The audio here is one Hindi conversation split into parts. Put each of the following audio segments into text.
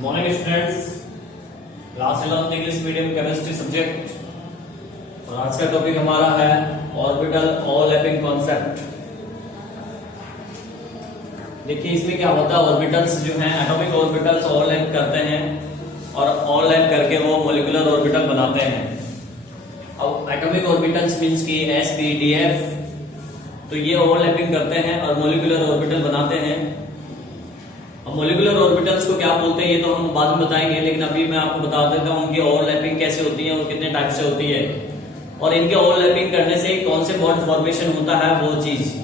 Morning students, class 11 English medium chemistry subject. और आज का टॉपिक हमारा है ऑर्बिटल ओवरलैपिंग कॉन्सेप्ट। देखिए इसमें क्या होता है, ऑर्बिटल्स जो हैं एटॉमिक ऑर्बिटल्स ओवरलैप करते हैं और ओवरलैप करके वो मॉलिक्यूलर ऑर्बिटल बनाते हैं। अब एटॉमिक ऑर्बिटल्स मींस की एस पी डी एफ, तो ये ओवरलैपिंग करते हैं और मॉलिक्यूलर ऑर्बिटल बनाते हैं। अब मॉलिक्यूलर ऑर्बिटल्स को क्या बोलते हैं ये तो हम बाद में बताएंगे, लेकिन अभी मैं आपको बता देता हूँ उनकी ओवरलैपिंग कैसे होती है और कितने टाइप से होती है, और इनके ओवरलैपिंग करने से कौन से बॉन्ड फॉर्मेशन होता है वो चीज।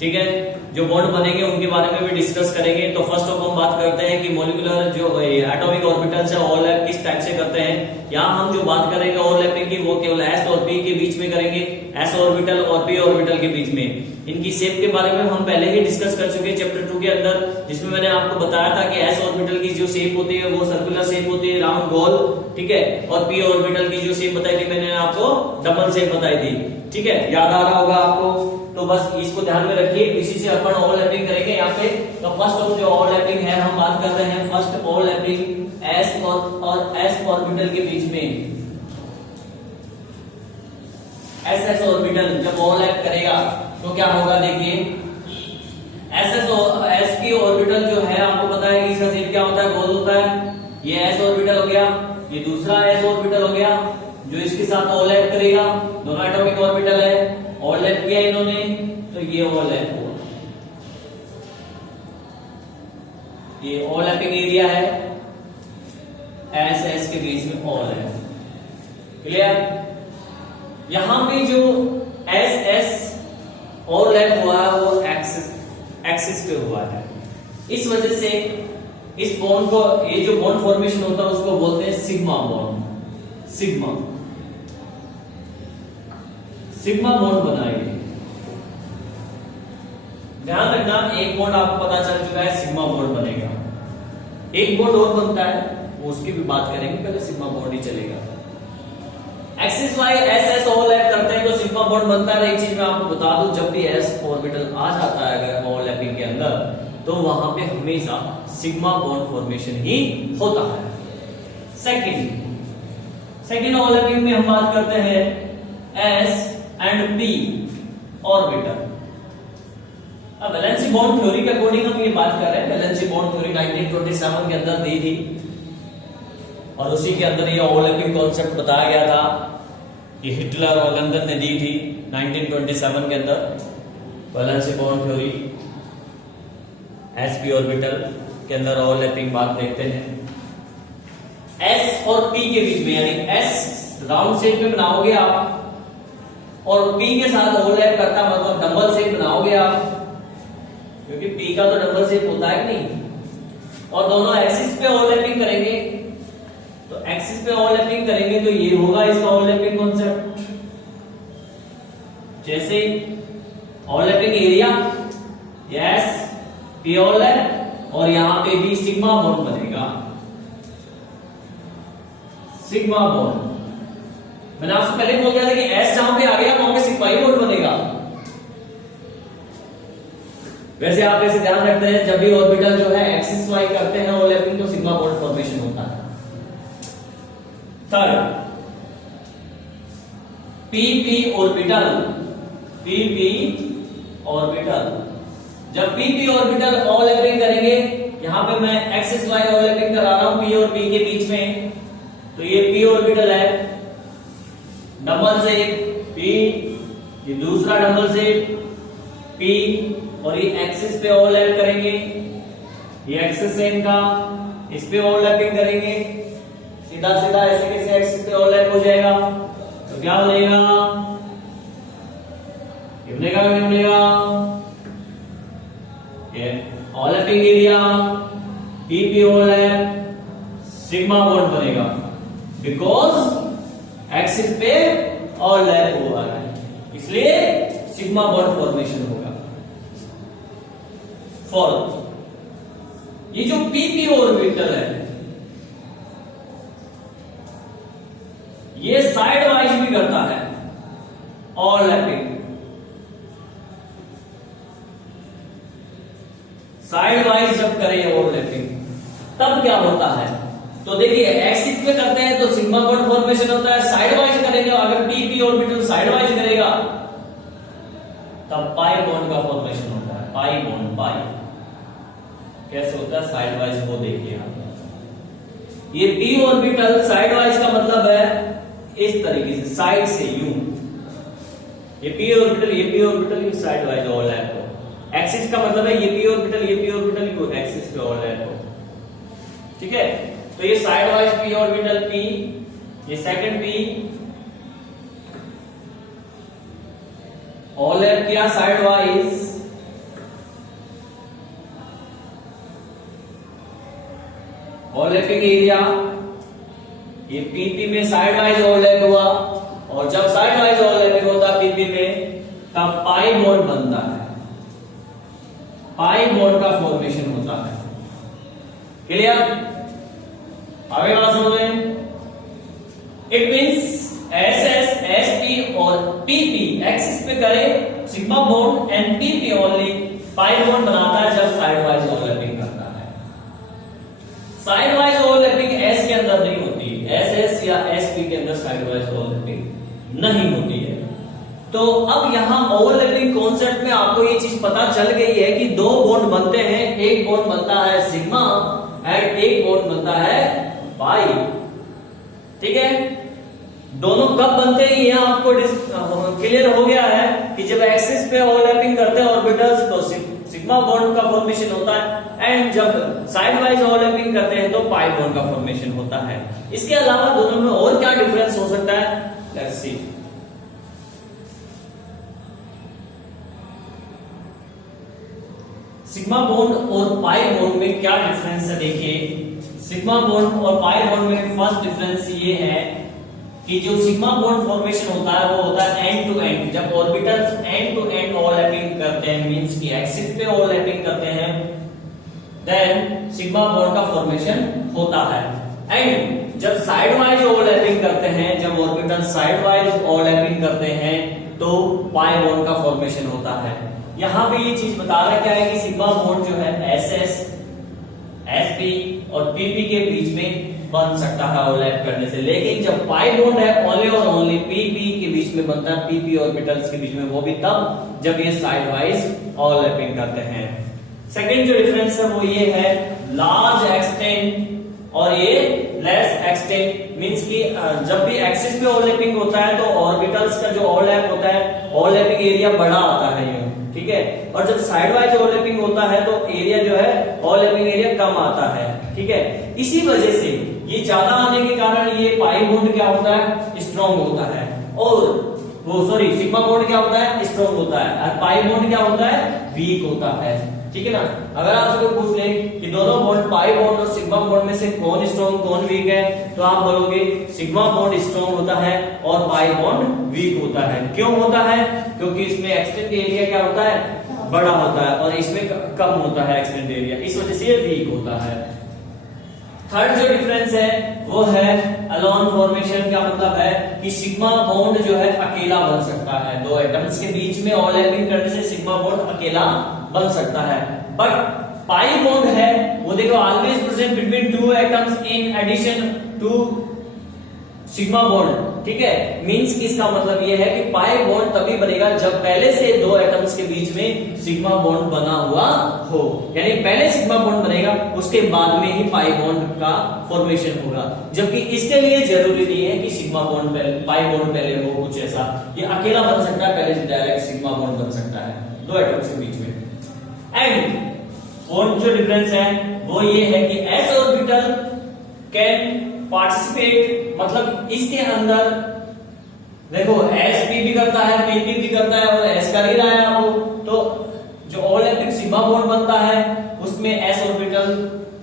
ठीक है, जो बॉन्ड बनेंगे उनके बारे में भी डिस्कस करेंगे। तो फर्स्ट ऑफ हम बात करते हैं कि मॉलिक्यूलर जो एटॉमिक ऑर्बिटल्स है ओवरलैप किस टाइप से करते हैं। यहाँ हम जो बात करेंगे ओवरलैपिंग की वो केवल एस और पी के बीच में करेंगे, एस ऑर्बिटल और पी ऑर्बिटल के बीच में। इनकी शेप के बारे में हम पहले ही डिस्कस कर चुके हैं चैप्टर 2 के अंदर, जिसमें मैंने आपको बताया था कि एस ऑर्बिटल की जो शेप होती है वो सर्कुलर शेप होती है, राउंड गोल। ठीक है, और पी ऑर्बिटल की जो शेप बताई थी मैंने आपको डबल शेप बताई थी। ठीक है, याद आ रहा होगा आपको, तो बस इसको ध्यान में रखिए। इसी से अपन ओवरलैपिंग करेंगे यहाँ पे। तो फर्स्ट ऑफ जो ओवरलैपिंग है हम बात कर रहे हैं फर्स्ट ओवरलैपिंग एस और एस ऑर्बिटल के बीच में। एस एस ऑर्बिटल जब ओवरलैप करेगा तो क्या होगा, देखिए एस पी ऑर्बिटल जो है आपको पता है कि इसका शेप क्या होता है, गोल होता है। ये एस ऑर्बिटल हो गया, ये दूसरा एस ऑर्बिटल हो गया जो इसके साथ ओवरलैप करेगा। दोनों एटॉमिक ऑर्बिटल है, ओवरलैप किया इन्होंने तो ये ओवरलैप हुआ। ये ओवरलैपिंग एरिया है एस एस के बीच में ओवरलैप। क्लियर? यहां पे जो एस एस ओवरलैप हुआ है वो एक्सिस पे हुआ है। इस वजह से इस बॉन्ड को, ये जो बॉन्ड फॉर्मेशन होता है उसको बोलते हैं सिग्मा बॉन्ड। सिग्मा बॉन्ड बनाएंगे। ध्यान रखना, एक बॉन्ड आपको पता चल चुका है सिग्मा बॉन्ड बनेगा। एक बॉन्ड और बनता है वो उसकी भी बात करेंगे, पहले सिग्मा बॉन्ड ही चलेगा। Axis Y S S overlap करते हैं तो सिग्मा बॉन्ड बनता है। एक चीज मैं आपको बता दूं, जब भी एस ऑर्बिटल आ जाता है अगर ओवरलैपिंग के अंदर, तो वहां पे हमेशा सिग्मा बॉन्ड फॉर्मेशन ही होता है। सेकंड ओवरलैपिंग में हम बात करते हैं एस एंड पी ऑर्बिटल। अब वैलेंसी बॉन्ड थ्योरी के अकॉर्डिंग हम ये बात कर रहे हैं। वैलेंसी बॉन्ड थ्योरी 1927 के अंदर दी थी और उसी के अंदर ये ओवरलैपिंग कॉन्सेप्ट बताया गया था। ये हिटलर और लंदन ने दी थी 1927 के अंदर valency bond theory. S P orbital के अंदर ओवरलैपिंग बात देखते हैं एस और पी के बीच में, यानी एस राउंड शेप में बनाओगे आप और पी के साथ ओवरलैप करता मतलब डबल शेप बनाओगे आप, क्योंकि पी का तो डबल शेप होता है कि नहीं। और दोनों एक्सिस पे ओवरलैपिंग करेंगे, तो एक्सिस पे ओवरलैपिंग करेंगे तो ये होगा इसका ओवरलैपिंग कॉन्सेप्ट। जैसे overlapping area yes P overlap, और यहां पे भी सिग्मा बॉन्ड बनेगा। सिग्मा बॉन्ड मैंने आपसे पहले बोल दिया था कि एस जहां पे आ गया वहां पे सिग्मा ही बॉन्ड बनेगा। वैसे आप ऐसे ध्यान रखते हैं जब भी ऑर्बिटल जो है एक्सिस वाई करते हैं ओवरलैपिंग तो सिग्मा बॉन्ड फॉर्मेशन होता है। Third PP orbital. जब पीपी ऑर्बिटल ओवरलैपिंग करेंगे, यहां पे मैं एक्सिस वाई ओवरलैपिंग करा रहा हूं पी और पी के बीच में, तो ये पी ऑर्बिटल है डबल शेप पी, ये दूसरा डबल शेप पी, और ये एक्सिस पे ओवरलैप करेंगे। ये एक्सिस है इनका, इस पे ओवरलैपिंग करेंगे सीधा सीधा ऐसे कैसे एक्सिस पे ओवरलैप हो जाएगा, तो क्या बनेगा, ये बनेगा क्या बनेगा, ये overlapping area PP overlap sigma bond बनेगा, बिकॉज एक्सिस पे ओवरलैप हुआ है, इसलिए सिग्मा बॉन्ड फॉर्मेशन होगा। फोर्थ, ये जो पीपी ऑर्बिटल है ये साइड वाइज भी करता है ओवरलैपिंग। साइड वाइज जब करे ओवरलैपिंग तब क्या होता है, तो देखिए एक्सिस पे करते हैं तो सिग्मा बॉन्ड फॉर्मेशन होता है, साइड वाइज करेंगे अगर P P orbital side wise करेगा तब पाई बॉन्ड का फॉर्मेशन होता है। पाई बॉन्ड, पाई कैसे होता है साइड वाइज, वो देखिए आप। ये पी ऑर्बिटल साइड वाइज का मतलब है इस तरीके से, साइड से यूं, ये पी ऑर्बिटल ये साइड वाइज ओवरलैप हो। एक्सिस का मतलब है ये पी ऑर्बिटल को एक्सिस पे ओवरलैप हो, ठीक है। तो ये side wise P orbital P, ये सेकंड पी ओवरलैप किया साइड वाइज, ओवरलैपिंग एरिया, ये पीपी में साइड वाइज ओवरलैप हुआ, और जब साइड वाइज ओवरलैपिंग होता है पीपी में तब पाई बॉन्ड बनता है, पाई बॉन्ड का फॉर्मेशन होता है। क्लियर? आगे बात समझ में। It means S S S P और पीपी एक्सिस पे करें sigma bond and PP only pi bond बनाता है जब साइड वाइज ओवरलैपिंग करता है। साइड वाइज ओवरलैपिंग एस के अंदर नहीं होती, एस एस या एस पी के अंदर साइड वाइज ओवरलैपिंग नहीं होती है। तो अब यहां ओवरलैपिंग कॉन्सेप्ट में आपको ये चीज पता चल गई है कि दो बॉन्ड बनते हैं, एक बॉन्ड बनता है सिग्मा एंड एक बॉन्ड बनता है पाई, ठीक है। दोनों कब बनते हैं ये आपको क्लियर हो गया है कि जब एक्सिस पे ओवरलैपिंग करते हैं ऑर्बिटल्स तो सिग्मा बॉन्ड का फॉर्मेशन होता है, एंड जब साइड वाइज ओवरलैपिंग करते हैं तो पाई बॉन्ड का फॉर्मेशन होता है। इसके अलावा दोनों में और क्या डिफरेंस हो सकता है, लेट्स सी। सिग्मा बॉन्ड और पाई बॉन्ड में क्या डिफरेंस है, देखिए सिग्मा बॉन्ड और पाई बॉन्ड में फर्स्ट डिफरेंस ये है कि जो सिग्मा बॉन्ड फॉर्मेशन होता है वो होता है एंड टू एंड, जब orbitals end to end overlapping करते हैं, मींस कि एक्सिस पे ओवरलैपिंग करते हैं, देन सिग्मा बॉन्ड का फॉर्मेशन होता है। एंड जब साइड वाइज ओवरलैपिंग करते हैं, जब ऑर्बिटल साइड वाइज ओवरलैपिंग करते हैं तो पाई बॉन्ड का फॉर्मेशन होता है। यहां पे ये चीज बता रहा क्या है कि सिग्मा बॉन्ड जो है एस एस एस पी और पीपी के बीच में बन सकता है ओवरलैप करने से, लेकिन जब पाई बॉन्ड है ओनली और ओनली पीपी के बीच में बनता है, पीपी ऑर्बिटल्स के बीच में, वो भी तब जब ये साइड वाइज ओवरलैपिंग करते हैं। सेकंड जो डिफरेंस है वो ये है लार्ज एक्सटेंट और ये लेस एक्सटेंट, मींस कि जब भी एक्सिस पे ओवरलैपिंग होता है तो ऑर्बिटल्स का जो ओवरलैप होता है, ओवरलैपिंग एरिया बड़ा आता है यूं, ठीक है। और जब साइड वाइज ओवरलैपिंग होता है तो एरिया जो है ओवरलैपिंग एरिया कम आता है, ठीक है। इसी वजह से ये ज्यादा आने के कारण ये पाई बॉन्ड क्या होता है, स्ट्रॉन्ग होता है, और वो सॉरी सिग्मा बॉन्ड क्या होता है, स्ट्रॉन्ग होता है, और पाई बॉन्ड क्या होता है, वीक होता है, ठीक है ना। अगर आपसे पूछ ले कि दोनों बॉन्ड पाई बॉन्ड और सिग्मा बॉन्ड में से कौन स्ट्रॉन्ग कौन वीक है, तो आप बोलोगे सिग्मा बॉन्ड स्ट्रॉन्ग होता है और पाई बॉन्ड वीक होता है। क्यों होता है, क्योंकि इसमें एक्सटेंट एरिया क्या होता है, बड़ा होता है, और इसमें कम होता है एक्सटेंट एरिया, इस वजह से ये वीक होता है। थर्ड जो डिफरेंस है वो है अलोन फॉर्मेशन। क्या मतलब है कि सिग्मा बॉन्ड जो है अकेला बन सकता है, दो एटम्स के बीच में ओवरलैपिंग करने से सिग्मा बॉन्ड अकेला बन सकता है। बट पाई बॉन्ड है वो देखो always present between two atoms in addition to sigma bond, ठीक है। मींस कि इसका मतलब ये है कि पाई बॉन्ड तभी बनेगा जब पहले से दो एटम्स के बीच में सिग्मा बॉन्ड बना हुआ हो, यानी पहले सिग्मा बॉन्ड बनेगा उसके बाद में ही पाई बॉन्ड का फॉर्मेशन होगा, जबकि इसके लिए जरूरी नहीं है कि सिग्मा बॉन्ड पाई बॉन्ड पहले हो, कुछ ऐसा ये अकेला बन सकता है, पहले से डायरेक्ट सिग्मा बॉन्ड बन सकता है दो एटम्स के बीच में। एंड फोर्थ जो डिफरेंस है वो ये है कि एस ऑर्बिटल कैन पार्टिसिपेट, मतलब इसके अंदर देखो एस पी भी करता है, पीपी भी करता है, और एस कर ही रहा है आपको, तो जो ओवरलैपिंग सिग्मा बॉन्ड बनता है उसमें एस ऑर्बिटल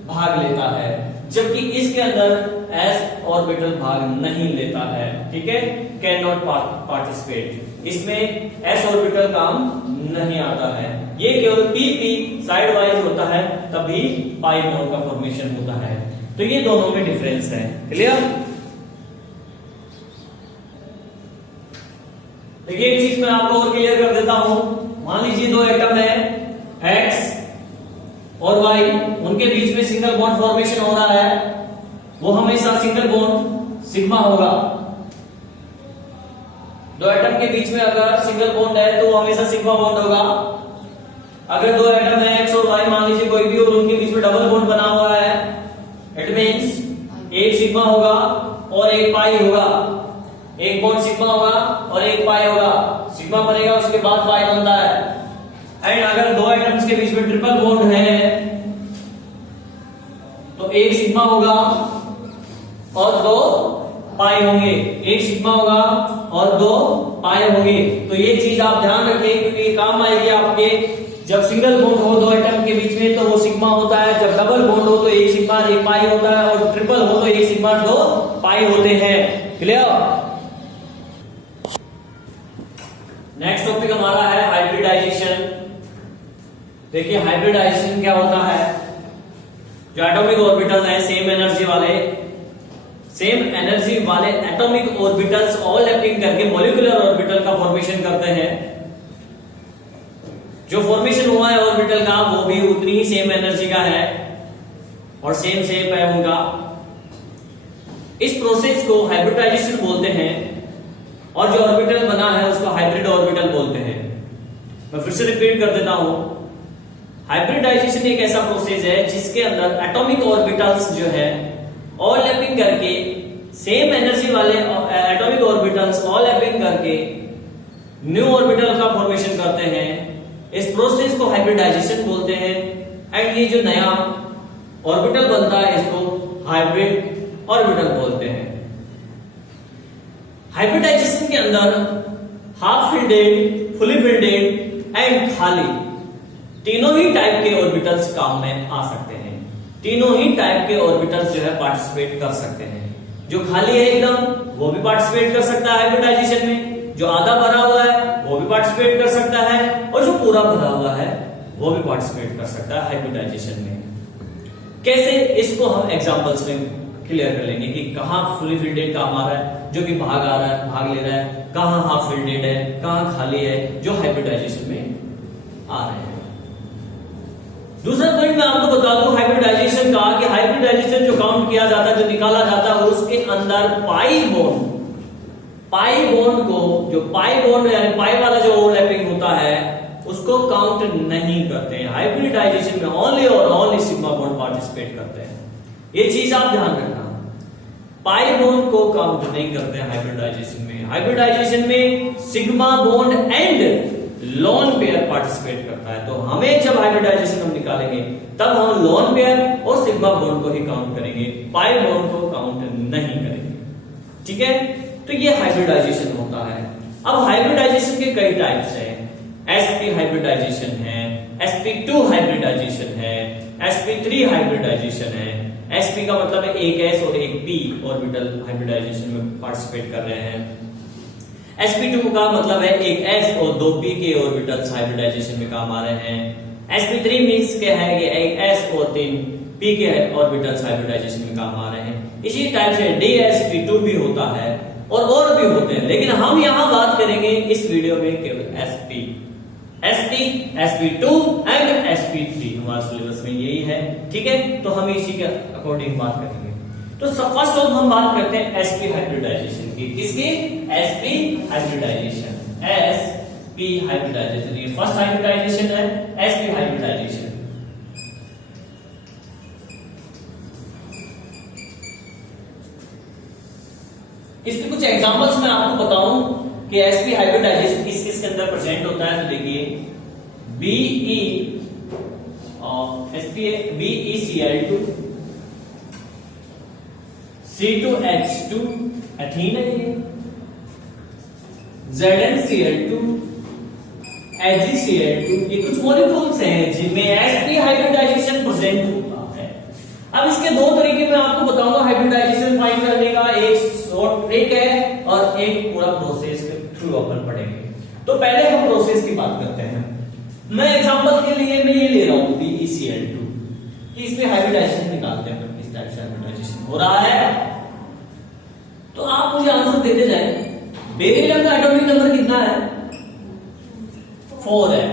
भाग लेता है, जबकि इसके अंदर एस ऑर्बिटल भाग नहीं लेता है, ठीक है। कैन नॉट पार्टिसिपेट, इसमें एस ऑर्बिटल काम नहीं आता है, ये केवल पीपी साइड वाइज होता है तभी पाई बॉन्ड का फॉर्मेशन होता है। तो ये दोनों में डिफरेंस है, क्लियर। देखिए एक चीज मैं आपको और क्लियर कर देता हूं, मान लीजिए दो एटम है एक्स और वाई, उनके बीच में सिंगल बॉन्ड फॉर्मेशन हो रहा है वो हमेशा सिंगल बॉन्ड सिग्मा होगा। दो एटम के बीच में अगर सिंगल बॉन्ड है तो वो हमेशा सिग्मा बॉन्ड होगा। अगर दो एटम है एक्स और वाई मान लीजिए कोई भी, और उनके बीच में डबल बॉन्ड बना हुआ है, इट मींस एक सिग्मा होगा और एक पाई होगा। एक बॉन्ड सिग्मा होगा और एक पाई होगा। सिग्मा बनेगा उसके बाद पाई बनता है। एंड अगर दो एटम्स के बीच में ट्रिपल बॉन्ड है तो एक सिग्मा होगा और दो पाई होंगे। एक सिग्मा होगा और दो पाई होंगे। तो ये चीज आप ध्यान रखें क्योंकि ये काम आएगी आपके। जब सिंगल बॉन्ड हो दो एटम के बीच में तो वो सिग्मा होता है। जब डबल बॉन्ड हो तो एक सिग्मा एक पाई होता है, और ट्रिपल हो तो एक सिग्मा दो पाई होते हैं। क्लियर? नेक्स्ट टॉपिक हमारा है हाइब्रिडाइजेशन। देखिए हाइब्रिडाइजेशन क्या होता है। जो एटॉमिक ऑर्बिटल है सेम एनर्जी वाले एटॉमिक ऑर्बिटल्स ओवरलैपिंग करके मॉलिक्यूलर ऑर्बिटल का फॉर्मेशन करते हैं। जो फॉर्मेशन हुआ है ऑर्बिटल का वो भी उतनी ही सेम एनर्जी का है और सेम शेप है उनका। इस प्रोसेस को हाइब्रिडाइजेशन बोलते हैं और जो ऑर्बिटल बना है उसको हाइब्रिड ऑर्बिटल बोलते हैं। मैं फिर से रिपीट कर देता हूं। हाइब्रिडाइजेशन एक ऐसा प्रोसेस है जिसके अंदर एटॉमिक ऑर्बिटल्स जो है ओवरलैपिंग करके सेम एनर्जी वाले एटॉमिक ऑर्बिटल्स ओवरलैपिंग करके न्यू ऑर्बिटल का फॉर्मेशन करते हैं। इस प्रोसेस को हाइब्रिडाइजेशन बोलते हैं। एंड ये जो नया ऑर्बिटल बनता है इसको हाइब्रिड ऑर्बिटल बोलते हैं। हाइब्रिडाइजेशन के अंदर half fielded, fully fielded and खाली तीनों ही टाइप के ऑर्बिटल्स काम में आ सकते हैं। तीनों ही टाइप के ऑर्बिटल्स जो है पार्टिसिपेट कर सकते हैं। जो खाली है एकदम वो भी पार्टिसिपेट कर सकता है हाइब्रिडाइजेशन में। जो आधा भरा हुआ है वो भी पार्टिसिपेट कर सकता है, और जो पूरा भरा हुआ है वो भी पार्टिसिपेट कर सकता है हाइब्रिडाइजेशन में। कैसे, इसको हम एग्जांपल्स में क्लियर कर लेंगे कि कहां फुली फिल्डेड काम आ रहा है, जो कि भाग आ रहा है, भाग ले रहा है, कहां हाफ फिल्डेड है, कहां खाली है, जो हाइब्रिडाइजेशन में आ रहे हैं। दूसरा पॉइंट मैं आपको बता दूं हाइब्रिडाइजेशन का, कि हाइब्रिडाइजेशन जो काउंट किया जाता है, जो निकाला जाता है, उसके अंदर पाई बॉन्ड को, जो पाई बॉन्ड यानी पाई वाला जो ओवरलैपिंग होता है उसको काउंट नहीं करते हैं। हाइब्रिडाइजेशन में ओनली और ओनली सिग्मा बॉन्ड पार्टिसिपेट करते हैं। ये चीज आप ध्यान रखना, पाई बॉन्ड को काउंट नहीं करते हैं हाइब्रिडाइजेशन में। हाइब्रिडाइजेशन में sigma bond and lone pair participate करता है। तो हमें जब हाइब्रिडाइजेशन हम निकालेंगे तब हम लोन पेयर और सिग्मा बॉन्ड को ही काउंट करेंगे, पाई बॉन्ड को काउंट नहीं करेंगे। ठीक है, तो ये हाइब्रिडाइजेशन होता है। अब हाइब्रिडाइजेशन के कई टाइप्स हैं। sp हाइब्रिडाइजेशन है, sp2 हाइब्रिडाइजेशन है, sp3 हाइब्रिडाइजेशन है। sp का मतलब है एक s और एक p ऑर्बिटल हाइब्रिडाइजेशन में पार्टिसिपेट कर रहे हैं। sp2 का मतलब है एक s और दो p के ऑर्बिटल्स हाइब्रिडाइजेशन में काम आ रहे हैं। sp3 मींस क्या है, कि एक s और तीन p के ऑर्बिटल्स हाइब्रिडाइजेशन में काम आ रहे हैं। इसी टाइप से dsp2 भी होता है और भी होते हैं, लेकिन हम यहां बात करेंगे इस वीडियो में केवल sp, sp2 एंड sp3 हमारे सिलेबस में यही है। ठीक है, तो हम इसी के अकॉर्डिंग बात करेंगे। तो फर्स्ट ऑफ हम बात करते हैं sp हाइब्रिडाइजेशन की। किसकी? sp hybridization. sp हाइब्रिडाइजेशन, ये फर्स्ट हाइब्रिडाइजेशन है, sp हाइब्रिडाइजेशन। इसके कुछ एग्जांपल्स मैं आपको बताऊं कि sp हाइब्रिडाइजेशन किस किस के अंदर प्रेजेंट होता है। तो देखिए BeCl2, C2H2 एथीन है ये, ZnCl2, AgCl2, ये कुछ मॉलिक्यूल्स हैं जिनमें sp हाइब्रिडाइजेशन प्रेजेंट होता है। अब इसके दो तरीके मैं आपको बताऊंगा हाइब्रिडाइजेशन फाइंड करने का, एक शॉर्ट ट्रिक है और एक पूरा प्रोसेस के थ्रू अपन पढ़ेंगे। तो पहले हम प्रोसेस की बात करते हैं। मैं एग्जांपल के लिए मैं ये ले रहा हूं BeCl2 कि इसमें हाइब्रिडाइजेशन निकालते हैं, किस टाइप से हाइब्रिडाइजेशन हो रहा है। तो आप मुझे आंसर देते जाए। बेरिलियम का एटॉमिक नंबर कितना है? 4 है।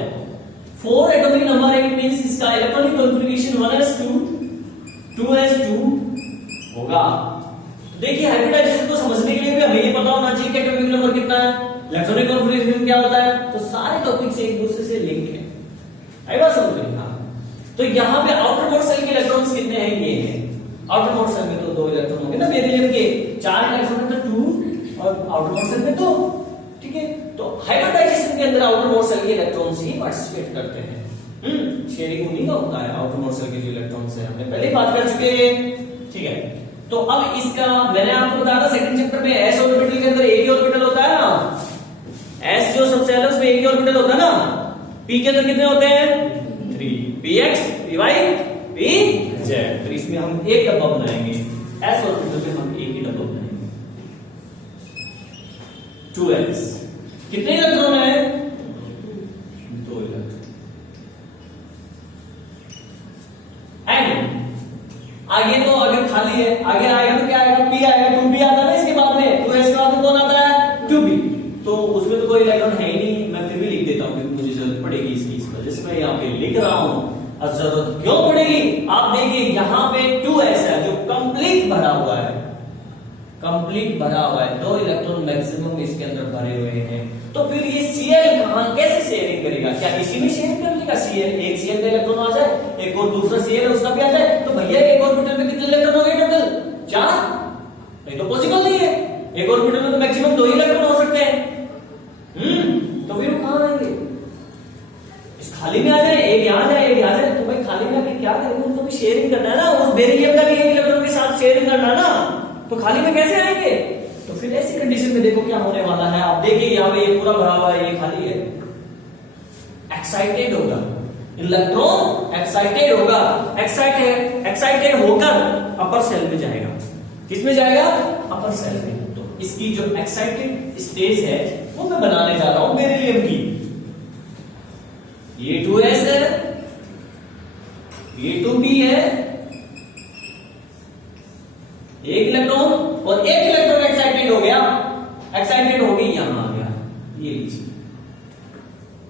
4 एटॉमिक नंबर है, मींस इसका इलेक्ट्रॉनिक कॉन्फ़िगरेशन 1s2 2s2 होगा। देखिए हाइब्रिडाइजेशन को समझने के लिए भी हमें ये पता होना चाहिए कि एटॉमिक नंबर कितना है, इलेक्ट्रॉनिक कॉन्फ़िगरेशन क्या होता है, तो सारे टॉपिक से एक दूसरे से लिंक है। आई बात समझ में? हाँ। तो यहाँ पे आउटर मोस्ट सेल के इलेक्ट्रॉन्स कितने हैं, ये है। आउटर मोस्ट सेल में तो 2 इलेक्ट्रॉन होंगे ना, बेरिलियम के 4 इलेक्ट्रॉन है तो 2 और आउटर मोस्ट सेल में 2। ठीक है, तो हाइब्रिडाइजेशन के अंदर आउटर मोस्ट सेल के इलेक्ट्रॉन्स ही पार्टिसिपेट करते हैं। शेयरिंग उन्हीं का होता है, आउटर मोस्ट सेल के जो इलेक्ट्रॉन्स है, हमने पहले बात कर चुके हैं। ठीक है, तो अब इसका मैंने आपको बताया था सेकंड चैप्टर में s ऑर्बिटल के अंदर एक ही ऑर्बिटल होता है ना, s जो सबसे अलग उसमें एक ही ऑर्बिटल होता है ना। p के अंदर कितने होते हैं, 3, px py pz। तो इसमें हम एक डब्बा बनाएंगे, s ऑर्बिटल में हम एक ही डब्बा बनाएंगे। 2s कितने इलेक्ट्रॉन है, 2 इलेक्ट्रॉन। एंड आगे तो अगर खाली है, आगे आएगा तो क्या आएगा, p आएगा। 2p आता है ना इसके बाद में, 2s के बाद में कौन आता है, 2p। तो उसमें तो कोई इलेक्ट्रॉन है ही नहीं, मैं फिर भी लिख देता हूं क्योंकि मुझे जरूरत पड़ेगी इसकी, इस वजह से मैं यहाँ पे लिख रहा हूं। और जरूरत क्यों पड़ेगी, आप देखिए यहाँ पे 2s है जो कंप्लीट भरा हुआ है, कंप्लीट भरा हुआ है, 2 इलेक्ट्रॉन मैक्सिमम इसके अंदर भरे हुए हैं। तो फिर ये Cl कहां कैसे शेयरिंग करेगा, क्या इसी में शेयर कर लेगा Cl, एक Cl का इलेक्ट्रॉन आ जाए, एक और दूसरा Cl उसका भी आ जाए, तो भैया एक ऑर्बिटल में कितने इलेक्ट्रॉन हो गए टोटल, 4। नहीं तो पॉसिबल नहीं है, एक ऑर्बिटल में तो मैक्सिमम 2 ही इलेक्ट्रॉन हो सकते हैं। तो फिर वो कहां आएंगे, इस खाली में आ जाए, एक यहां जाए एक यहां जाए, तो भाई खाली में आके क्या करेंगे, उनको भी शेयरिंग करना है ना, उस बेरिलियम का भी एक इलेक्ट्रॉन के साथ शेयरिंग करना है ना, तो खाली में कैसे आएंगे। तो फिर ऐसी कंडीशन में देखो क्या होने वाला है, आप देखिए यहाँ पे ये पूरा भरा हुआ है, ये खाली है, एक्साइटेड होगा इलेक्ट्रॉन, एक्साइटेड होगा, एक्साइटेड होकर अपर सेल में जाएगा, किसमें जाएगा, अपर सेल में। तो इसकी जो एक्साइटेड स्टेज है वो मैं बनाने जा रहा हूं बेरिलियम की। ये 2s है, ये 2p है, एक इलेक्ट्रॉन और एक इलेक्ट्रॉन एक्साइटेड हो गया, एक्साइटेड हो गई, यहां आ गया, ये लीजिए,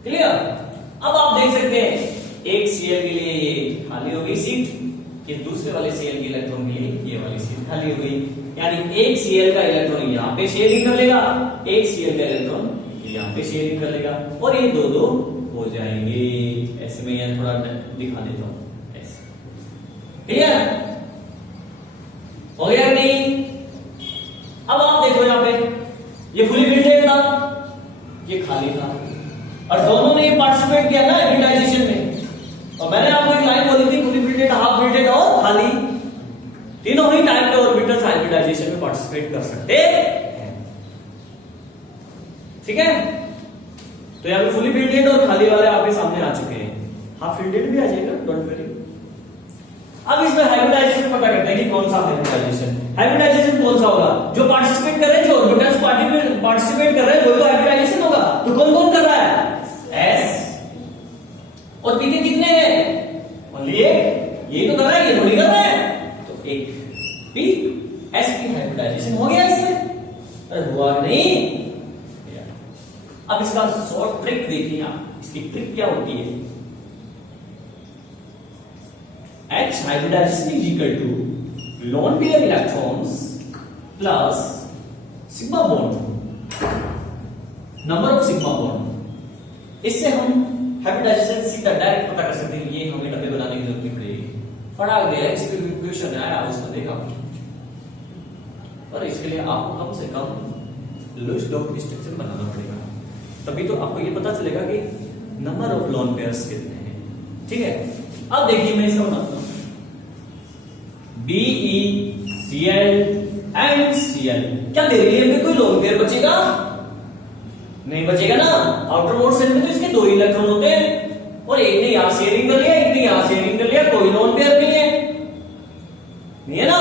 क्लियर। अब आप देख सकते हैं एक Cl के लिए ये खाली हो गई सीट, ये दूसरे वाले Cl के इलेक्ट्रॉन के लिए ये वाली सीट खाली हो गई, यानी एक Cl का इलेक्ट्रॉन यहां पे शेयरिंग कर लेगा, एक Cl का इलेक्ट्रॉन यहां पे शेयरिंग कर लेगा, और ये दो हो जाएंगे। ऐसे में यहां थोड़ा दिखा देता हूं, ऐसे, क्लियर हो गया नहीं। अब आप देखो यहां पे ये फुली फिल्ड था, ये खाली था, और दोनों ने पार्टिसिपेट किया ना हाइब्रिडाइजेशन में। और मैंने आपको एक लाइन बोली थी, फुली फिल्डेड, हाफ फिल्डेड और खाली, तीनों ही टाइप के ऑर्बिटल्स हाइब्रिडाइजेशन में पार्टिसिपेट कर सकते हैं। ठीक है, तो यहां पे फुली फिल्डेड और खाली वाले आपके सामने आ चुके हैं, हाफ फिल्डेड भी आ जाएगा, डोंट वरी। अब इसमें हाइब्रिडाइजेशन पता करते हैं कि कौन सा हाइब्रिडाइजेशन कौन सा होगा, जो पार्टिसिपेट कर रहे हैं, जो ऑर्बिटल्स पार्टिसिपेट कर रहे हैं वही तो हाइब्रिडाइजेशन होगा। तो कौन कौन कर रहा है, s, और p के कितने हैं, ओनली एक, यही तो कर रहा है, ये थोड़ी कर रहा है, तो एक p s की हाइब्रिडाइजेशन हो गया इसमें, अरे हुआ नहीं। अब इसका शॉर्ट ट्रिक देखिए आप, इसकी ट्रिक क्या होती है, H hybridization is equal to lone pair electrons plus sigma bond, number of sigma bond। इससे हम हाइब्रिडाइजेशन सीधा डायरेक्ट पता कर सकते हैं, ये हमें डब्बे बनाने की जरूरत नहीं पड़ेगी, फटाक दे क्वेश्चन आया उसको देखा, और इसके लिए आपको कम से कम लुईस डॉट स्ट्रक्चर बनाना पड़ेगा, तभी तो आपको ये पता चलेगा कि नंबर ऑफ लोन पेयर्स कितने हैं। ठीक है, अब देखिए मैं इसका बनाता हूं, BeCl एंड Cl, क्या बेरिलियम में कोई लोन पेयर बचेगा, नहीं बचेगा ना, आउटर मोस्ट सेल में तो इसके 2 इलेक्ट्रॉन होते हैं, और एक ने यहां शेयरिंग कर लिया, एक ने यहां शेयरिंग कर लिया, कोई लोन पेयर नहीं है ना,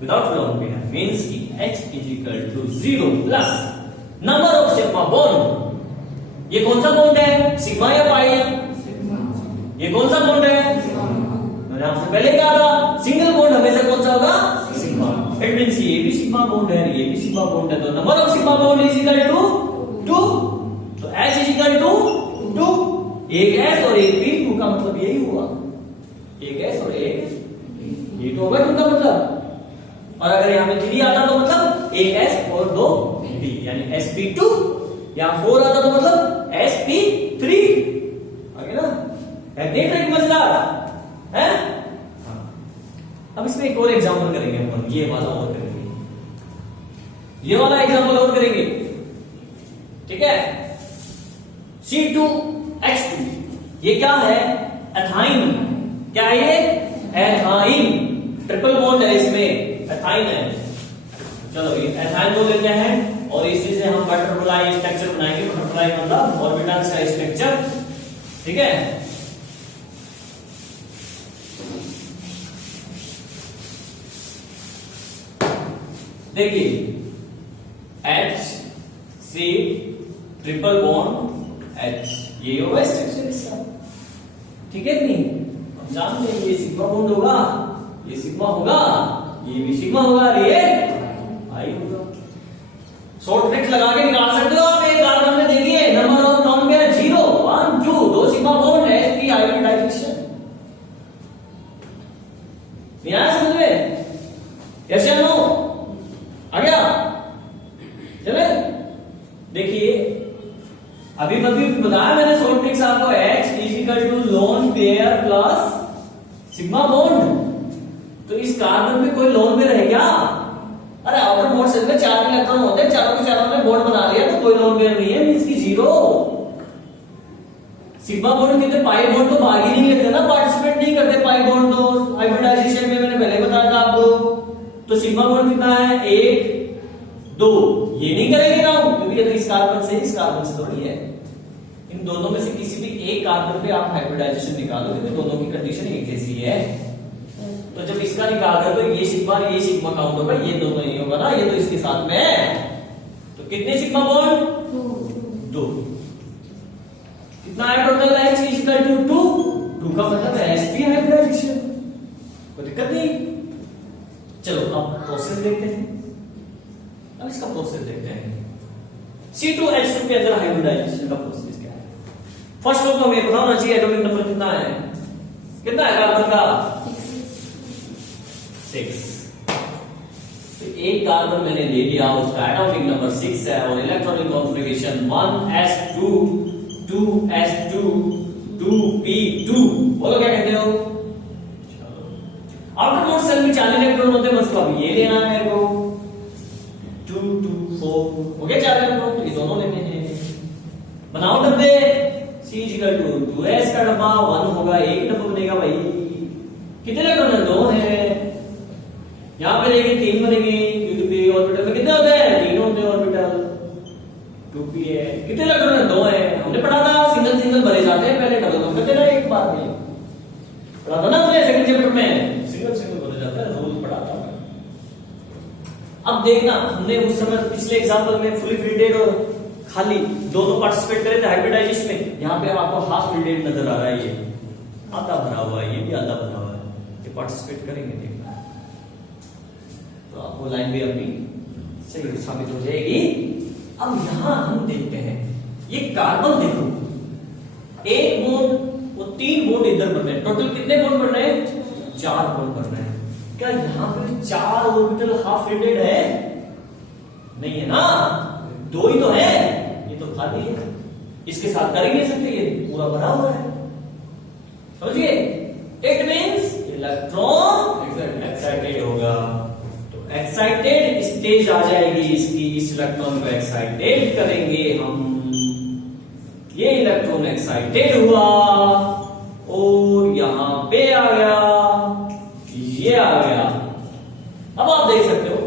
विदाउट लोन पेयर मींस कि H is equal to 0 plus number of sigma bond. ये कौन सा बॉन्ड है, सिग्मा या पाई, ये कौन सा बॉन्ड है, मैंने आपसे पहले कहा था सिंगल बॉन्ड हमेशा कौन सा होगा, सिग्मा। इट मींस ये भी सिग्मा बॉन्ड है, ये भी सिग्मा बॉन्ड है, तो number of sigma bond is equal to 2, तो H इज इक्वल टू 2, एक S और एक P, 2 का मतलब यही हुआ, एक S और एक ये तो होगा 2 का मतलब। और अगर यहाँ पे 3 आता तो मतलब 1 S और 2 B, यानी sp2। यहाँ 4 आता तो मतलब sp3। आगे ना, है नहीं ट्रिक मजेदार है? अब इसमें एक और एग्जांपल करेंगे अपन, ये वाला और करेंगे, ये वाला एग्जांपल और करेंगे, ठीक है। C2H2 ये क्या है? एथाइन। क्या है ये? एथाइन। ट्रिपल बॉन्ड है इसमें, एथाइन है। चलो ये एथाइन को लेते हैं और इसी से हम बटरफ्लाई स्ट्रक्चर बनाएंगे। बटरफ्लाई मतलब ऑर्बिटल्स का स्ट्रक्चर, ठीक है। देखिए H C triple bond H, ये होगा स्ट्रक्चर इसका, ठीक है नहीं? हम जानते हैं ये सिग्मा बॉन्ड होगा, ये सिग्मा होगा, ये भी सिग्मा होगा, ये आई होगा। शॉर्ट ट्रिक्स लगा के निकाल सकते हो आप। एक कार्बन में देखिए number of non pair 0 1 2, 2 sigma bond है, इसकी हाइब्रिडाइजेशन नहीं आया समझ में? यस या नो? आ गया? चले देखिए, अभी बताया मैंने शॉर्ट ट्रिक्स आपको। H is equal to lone pair plus sigma bond. तो इस कार्बन में कोई लोन पेयर है क्या? अरे आउटर मोड सेल में 4 इलेक्ट्रॉन होते हैं, चारों के चारों ने बॉन्ड बना लिया तो कोई लोन पेयर नहीं है, मींस की 0। सिग्मा बॉन्ड कहते, पाई बॉन्ड तो भाग ही नहीं लेते ना, पार्टिसिपेट नहीं करते पाई बॉन्ड तो हाइब्रिडाइजेशन में, मैंने पहले बताया था आपको। तो सिग्मा बॉन्ड कितना है? 1 2, ये नहीं करेंगे ना, क्योंकि ये तो इस कार्बन से थोड़ी है। इन दोनों में से किसी भी एक कार्बन पे आप हाइब्रिडाइजेशन निकालो, क्योंकि दोनों की कंडीशन एक जैसी है। तो जब इसका निकालोगे तो ये सिग्मा काउंट होगा, ये दोनों नहीं होगा ना, ये तो इसके साथ में है। तो कितने सिग्मा बॉन्ड? 2। कितना है total? H is equal to 2 का मतलब sp हाइब्रिडाइजेशन, कोई दिक्कत नहीं। चलो अब प्रोसेस देखते हैं। अब इसका प्रोसेस देखते हैं, C2H2 के अंदर हाइब्रिडाइजेशन का प्रोसेस क्या है। फर्स्ट ऑफ हमें पता होना चाहिए एटॉमिक नंबर कितना है। कितना है कार्बन का? 6। तो एक कार्बन मैंने ले लिया, उसका एटॉमिक नंबर 6 है और electronic configuration 1s2 2s2 2p2। बोलो क्या कहते हो? आउटर मोस्ट सेल में 4 इलेक्ट्रॉन होते हैं, बस अब ये लेना है मेरे को 2 2 4 हो गया 4 इलेक्ट्रॉन, तो ये दोनों लेने हैं। बनाओ डब्बे। C इक्वल टू 2s का डब्बा 1 होगा, एक डब्बा बनेगा भाई। कितने इलेक्ट्रॉन है? 2 है। यहां पे देखिए 3 बनेंगे, क्योंकि p ऑर्बिटल में कितने होते हैं? 3 होते हैं ऑर्बिटल। 2p है। कितने इलेक्ट्रॉन है? 2 है। हमने पढ़ा था सिंगल भरे जाते हैं, पहले डबल डबल करते ना, एक बार में पढ़ा था ना हमने सेकंड चैप्टर में, सिंगल भरे जाता है, रूल पढ़ा था। अब देखना, हमने उस समय पिछले एग्जांपल में फुली फिल्डेड और खाली दोनों पार्टिसिपेट करे थे हाइब्रिडाइजेशन में। यहाँ पे आपको हाफ फिल्डेड नजर आ रहा है, ये आधा भरा हुआ है, ये भी आधा भरा हुआ है, ये पार्टिसिपेट करेंगे देखना, तो आपको लाइन भी अपनी सही साबित हो जाएगी। अब यहां हम देखते हैं, ये कार्बन देखो, एक बॉन्ड वो 3 बॉन्ड इधर बन रहे हैं, टोटल कितने बॉन्ड बन रहे हैं? 4 बॉन्ड बन रहे हैं। क्या यहाँ पे 4 ऑर्बिटल हाफ फिल्डेड है? नहीं है ना, 2 ही तो है, ये तो खाली है, इसके साथ कर ही नहीं सकते, ये पूरा भरा हुआ है। समझिए, इट मींस इलेक्ट्रॉन एक्साइटेड होगा, तो एक्साइटेड स्टेज आ जाएगी इसकी, इस इलेक्ट्रॉन को एक्साइटेड करेंगे हम, ये इलेक्ट्रॉन एक्साइटेड हुआ और यहां पे आ गया, ये आ गया। अब आप देख सकते हो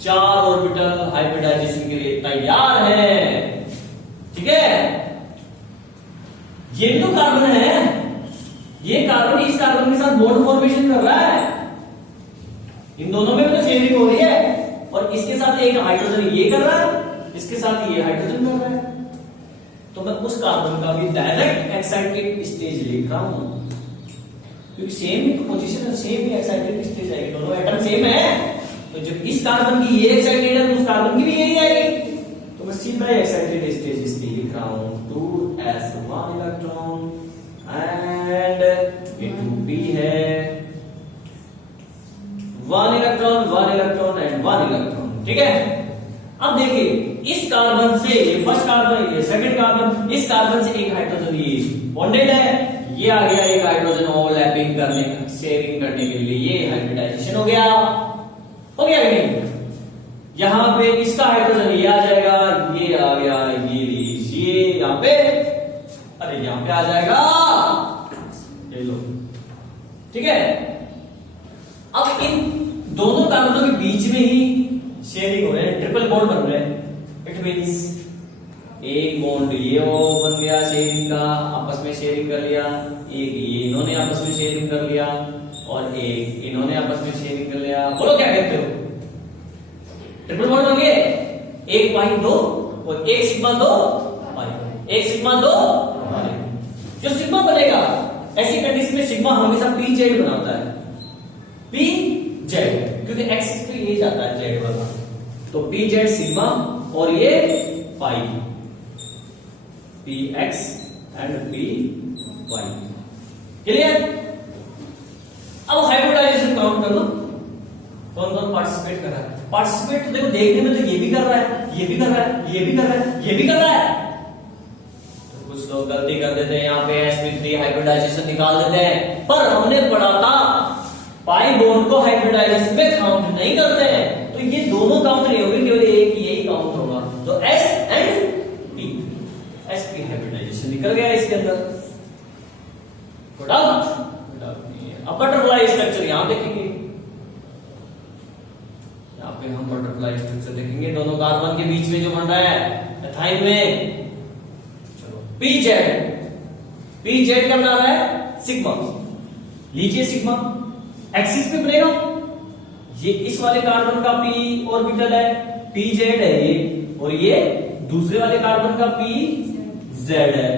4 ऑर्बिटल हाइब्रिडाइजेशन के लिए तैयार है, ठीक है। ये भी तो कार्बन है, ये कार्बन इस कार्बन के साथ बॉन्ड फॉर्मेशन कर रहा है, इन दोनों में तो शेयरिंग हो रही है, और इसके साथ एक हाइड्रोजन ये कर रहा है, इसके साथ ये हाइड्रोजन कर रहा है, तो मैं उस कार्बन का भी डायरेक्ट एक्साइटेड स्टेज लिख रहा हूं, क्योंकि सेम ही तो पोजीशन है, सेम ही एक्साइटेड स्टेज आएगी, दोनों एटम सेम है, तो जब इस कार्बन की ये एक्साइटेड है तो उस कार्बन की भी यही आएगी, तो मैं सीधा एक्साइटेड स्टेज इसलिए लिख रहा हूं 2s1 इलेक्ट्रॉन एंड ये 2p है 1 इलेक्ट्रॉन एंड 1 इलेक्ट्रॉन। ठीक है, अब देखिए इस कार्बन से ये फर्स्ट कार्बन, ये सेकंड कार्बन, इस कार्बन से एक हाइड्रोजन ये बॉन्डेड है, ये आ गया एक हाइड्रोजन ओवरलैपिंग करने, शेयरिंग करने के लिए, ये हाइब्रिडाइजेशन हो गया कि नहीं? यहां पे इसका हाइड्रोजन ये आ जाएगा, ये आ गया, ये यहां पे, अरे यहां पे आ जाएगा, ये लो। ठीक है, अब इन दोनों कार्बनों के बीच में ही शेयरिंग हो रहे हैं, ट्रिपल बॉन्ड बन रहे हैं। इट मींस एक बॉन्ड ये वो बन गया शेयरिंग का, आपस में शेयरिंग कर लिया, एक ये इन्होंने आपस में शेयरिंग कर लिया, और एक इन्होंने आपस में शेयरिंग कर लिया। बोलो क्या कहते हो? ट्रिपल बॉन्ड हो गए, एक पाई दो और एक सिग्मा दो पाई, एक सिग्मा दो पाई। जो सिग्मा बनेगा ऐसी कंडीशन में सिग्मा हमेशा पी जेड बनाता है, पी जेड, क्योंकि एक्सिस पे ये जाता है जेड वाला, तो पी जेड सिग्मा और ये pi, P X and P Y. Clear? अब हाइब्रिडाइजेशन काउंट कर लो, कौन कौन पार्टिसिपेट कर रहा है। पार्टिसिपेट तो देखो देखने में तो ये भी कर रहा है, ये भी कर रहा है, ये भी कर रहा है, ये भी कर रहा है। तो कुछ लोग गलती कर देते हैं, यहाँ पे sp3 हाइब्रिडाइजेशन निकाल देते हैं, पर हमने पढ़ा था पाई बॉन्ड को हाइब्रिडाइजेशन में काउंट नहीं करते हैं, तो ये दोनों काउंट नहीं होंगे, केवल एक यही काउंट होगा। तो S and P, sp hybridization निकल गया इसके अंदर। अब बटरफ्लाई स्ट्रक्चर यहां देखेंगे, यहाँ पे हम बटरफ्लाई स्ट्रक्चर देखेंगे, दोनों कार्बन के बीच में जो बन रहा है एथाइन में। चलो पी जेड क्या बना रहा है? सिग्मा। लीजिए सिग्मा एक्सिस पे बनेगा, ये इस वाले कार्बन का पी ऑर्बिटल है, पी जेड है ये, और ये दूसरे वाले कार्बन का पी जेड है,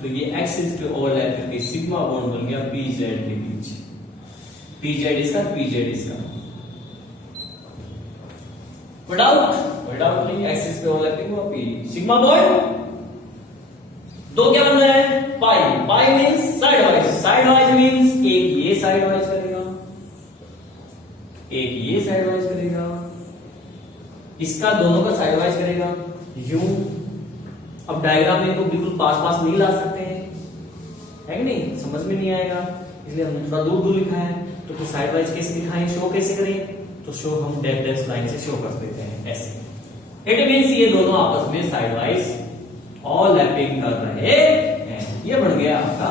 तो ये एक्सिस पे ओवरलैप करके सिग्मा बॉन्ड बन गया पी जेड के बीच। पी जेड इसका, पी जेड इसका, विदाउट नहीं, एक्सिस पे ओवरलैपिंग हुआ पी सिग्मा बॉन्ड। दो क्या बन रहा है? पाई मींस साइड वाइज मींस एक ये साइड वाइज करेगा, एक ये साइड वाइज करेगा, इसका दोनों का साइड वाइज करेगा, यूं। अब डायग्राम में तो बिल्कुल पास नहीं ला सकते हैं, है कि नहीं? समझ में नहीं आएगा, इसलिए हमने थोड़ा दूर लिखा है। तो फिर साइड वाइज कैसे दिखाएं, शो कैसे करें? तो शो हम डैश लाइन से शो कर देते हैं ऐसे। इट मींस ये दोनों आपस में साइड वाइज ओवरलैपिंग कर रहे हैं। ये बन गया आपका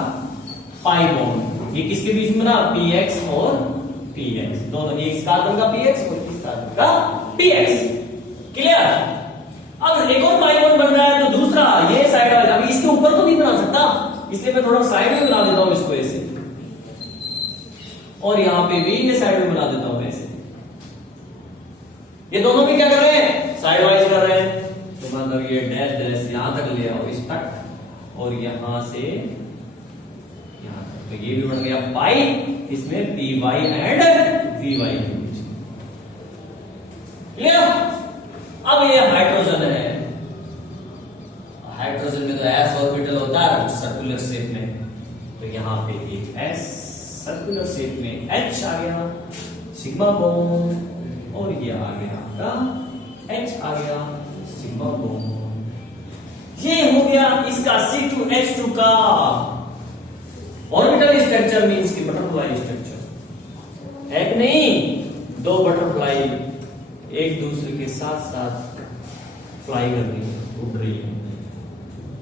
पाई बॉन्ड। ये किसके बीच में बना? px और px, दोनों, एक कार्बन का px और इस कार्बन का px। क्लियर? अब एक और पाई बॉन्ड बन रहा है, तो दूसरा ये साइड वाइज, अभी इसके ऊपर तो नहीं बना सकता, इसलिए मैं थोड़ा साइड में बना देता हूं इसको ऐसे, और यहां पे भी ये साइड में बना देता हूं ऐसे। ये दोनों भी क्या कर रहे हैं? साइड वाइज कर रहे हैं, तो मतलब ये डैश यहां तक ले आओ, इस तक, और यहां से यहां तक, तो ये भी बन गया पाई, इसमें py एंड vy के बीच। क्लियर? अब ये हाइड्रोजन है, हाइड्रोजन में तो s ऑर्बिटल होता है सर्कुलर शेप में, तो यहां पे एक s सर्कुलर शेप में h आ गया, सिग्मा बॉन्ड, और ये आ गया आपका h आ गया, सिग्मा बॉन्ड। ये हो गया इसका C2H2 का ऑर्बिटल स्ट्रक्चर, मींस की बटरफ्लाई स्ट्रक्चर है कि नहीं? दो बटरफ्लाई एक दूसरे के साथ साथ फ्लाई कर रही है, उड़ रही है,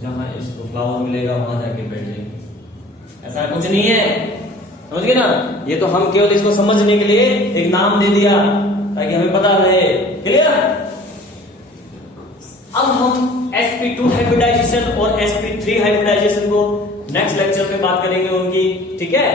जहां इसको फ्लावर मिलेगा वहां जाके बैठ जाएगी। ऐसा कुछ नहीं है, समझ गए ना? ये तो हम केवल इसको समझने के लिए एक नाम दे दिया ताकि हमें पता रहे। क्लियर? अब हम sp2 हाइब्रिडाइजेशन और sp3 हाइब्रिडाइजेशन को नेक्स्ट लेक्चर में बात करेंगे उनकी, ठीक है?